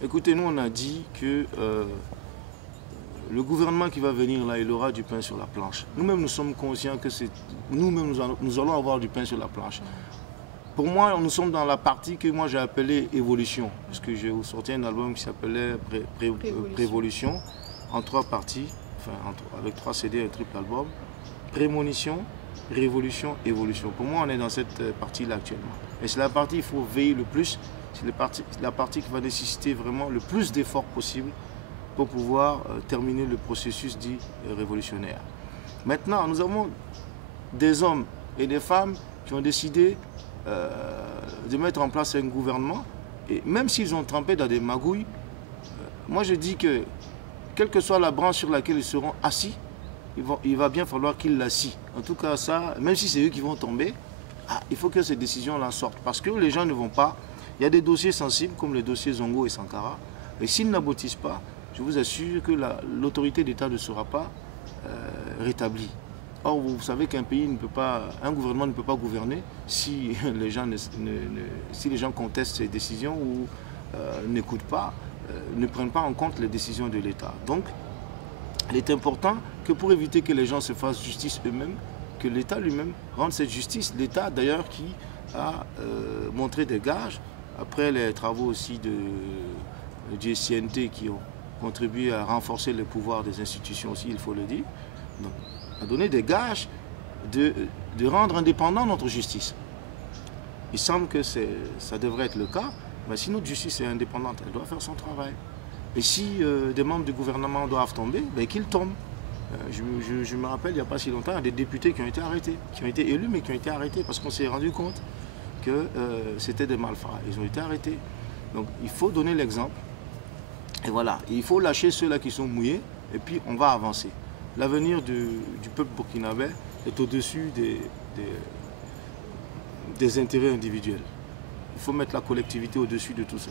Écoutez, nous on a dit que le gouvernement qui va venir là, il aura du pain sur la planche. Nous-mêmes, nous sommes conscients que c'est nous-mêmes, nous allons avoir du pain sur la planche. Pour moi, nous sommes dans la partie que moi j'ai appelée évolution, parce que j'ai sorti un album qui s'appelait Prévolution, en 3 parties, enfin avec 3 CD et un triple album. Prémonition, révolution, évolution. Pour moi, on est dans cette partie-là actuellement. Et c'est la partie qu'il faut veiller le plus, c'est la partie qui va nécessiter vraiment le plus d'efforts possible pour pouvoir terminer le processus dit révolutionnaire. Maintenant, nous avons des hommes et des femmes qui ont décidé de mettre en place un gouvernement, et même s'ils ont trempé dans des magouilles, moi je dis que quelle que soit la branche sur laquelle ils seront assis, il va bien falloir qu'ils l'assient. En tout cas, ça, même si c'est eux qui vont tomber, il faut que ces décisions-là sortent. Parce que les gens ne vont pas. Il y a des dossiers sensibles comme les dossiers Zongo et Sankara, et s'ils n'aboutissent pas, je vous assure que l'autorité d'État ne sera pas rétablie. Or, vous savez qu'un pays ne peut pas, un gouvernement ne peut pas gouverner si les gens contestent ces décisions ou n'écoutent pas, ne prennent pas en compte les décisions de l'État. Donc, il est important que pour éviter que les gens se fassent justice eux-mêmes, que l'État lui-même rende cette justice. L'État d'ailleurs qui a montré des gages, après les travaux aussi du CNT qui ont contribué à renforcer les pouvoirs des institutions aussi, il faut le dire, donc, a donné des gages de rendre indépendant notre justice. Il semble que ça devrait être le cas, mais si notre justice est indépendante, elle doit faire son travail. Et si des membres du gouvernement doivent tomber, ben qu'ils tombent. Je me rappelle, il n'y a pas si longtemps, il y a des députés qui ont été arrêtés, qui ont été élus, mais qui ont été arrêtés parce qu'on s'est rendu compte que c'était des malfrats. Ils ont été arrêtés. Donc il faut donner l'exemple. Et voilà, il faut lâcher ceux-là qui sont mouillés, et puis on va avancer. L'avenir du peuple burkinabé est au-dessus des intérêts individuels. Il faut mettre la collectivité au-dessus de tout ça.